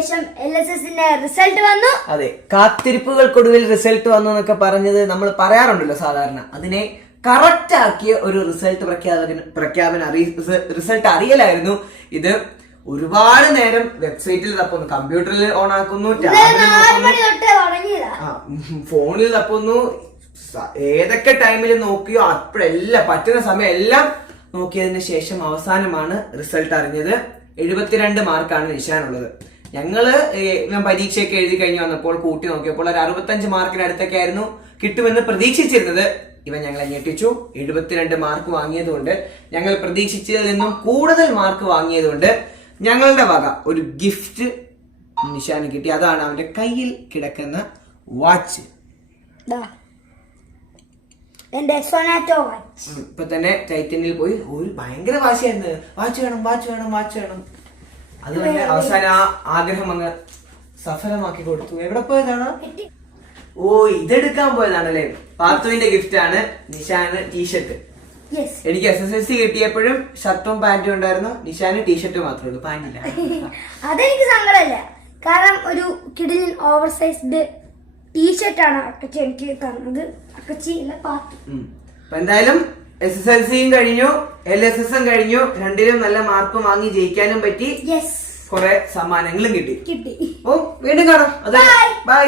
ശേഷം LSSന്റെ റിസൾട്ട് വന്നു. അതെ, കാത്തിരിപ്പുകൾക്കൊടുവിൽ റിസൾട്ട് വന്നു എന്നൊക്കെ പറഞ്ഞത് നമ്മൾ പറയാറുണ്ടല്ലോ സാധാരണ. അതിനെ കറക്റ്റ് ആക്കിയ ഒരു റിസൾട്ട് റിസൾട്ട് അറിയലായിരുന്നു ഇത്. ഒരുപാട് നേരം വെബ്സൈറ്റിൽ തപ്പുന്നു, കമ്പ്യൂട്ടറിൽ ഓൺ ആക്കുന്നു, ഫോണിൽ തപ്പുന്നു, ഏതൊക്കെ ടൈമിൽ നോക്കിയോ അപ്പോഴെല്ലാം പറ്റുന്ന സമയം എല്ലാം നോക്കിയതിന് ശേഷം അവസാനമാണ് റിസൾട്ട് അറിഞ്ഞത്. 72 മാർക്കാണ് നിശാനുള്ളത്. ഞങ്ങള് പരീക്ഷയൊക്കെ എഴുതി കഴിഞ്ഞ് വന്നപ്പോൾ കൂട്ടി നോക്കിയപ്പോൾ ഒരു 65 മാർക്കിനടുത്തൊക്കെ ആയിരുന്നു കിട്ടുമെന്ന് പ്രതീക്ഷിച്ചിരുന്നത്. ഇവൻ ഞങ്ങളെ ഞെട്ടിച്ചു. 72 മാർക്ക് വാങ്ങിയതുകൊണ്ട്, ഞങ്ങൾ പ്രതീക്ഷിച്ചതിൽ നിന്നും കൂടുതൽ മാർക്ക് വാങ്ങിയതുകൊണ്ട് ഞങ്ങളുടെ വക ഒരു ഗിഫ്റ്റ് നിശാന് കിട്ടി. അതാണ് അവന്റെ കയ്യിൽ കിടക്കുന്ന വാച്ച്. ഇപ്പൊ തന്നെ ടൈറ്റനിൽ പോയി ഒരു ഭയങ്കര വാശിയായിരുന്നു, വാച്ച് വേണം വാച്ച് വേണം വാച്ച് വേണം. അത് തന്നെ അവസാനം ആ ആഗ്രഹം അങ്ങ് സഫലമാക്കി കൊടുത്തു. എവിടെ പോയതാണ്? ഓ, ഇതെടുക്കാൻ പോയതാണല്ലേ. പാത്തുവിന്റെ ഗിഫ്റ്റ് ആണ് നിശാന് ടീഷർട്ട്. എനിക്ക് SSLC കിട്ടിയപ്പോഴും ഷർട്ടും പാന്റും ഉണ്ടായിരുന്നു. നിശാന് ടീഷർട്ട് മാത്രമേ ഉള്ളൂ, പാന്റില്ല. അതെനിക്ക് സങ്കടമല്ല, കാരണം ഒരു കിടിലൻ ഓവർ സൈസ്ഡ് ടീഷർട്ടാണ് അക്കച്ചി എനിക്ക് തന്നത്. അക്കച്ചി അല്ല, പാത്തു. എന്തായാലും SSLCയും കഴിഞ്ഞു, LSSും കഴിഞ്ഞു. രണ്ടിലും നല്ല മാർക്ക് വാങ്ങി ജയിക്കാനും പറ്റി. കുറെ സമ്മാനങ്ങളും കിട്ടി. ഓ, വീണ്ടും കാണാം. ബൈ.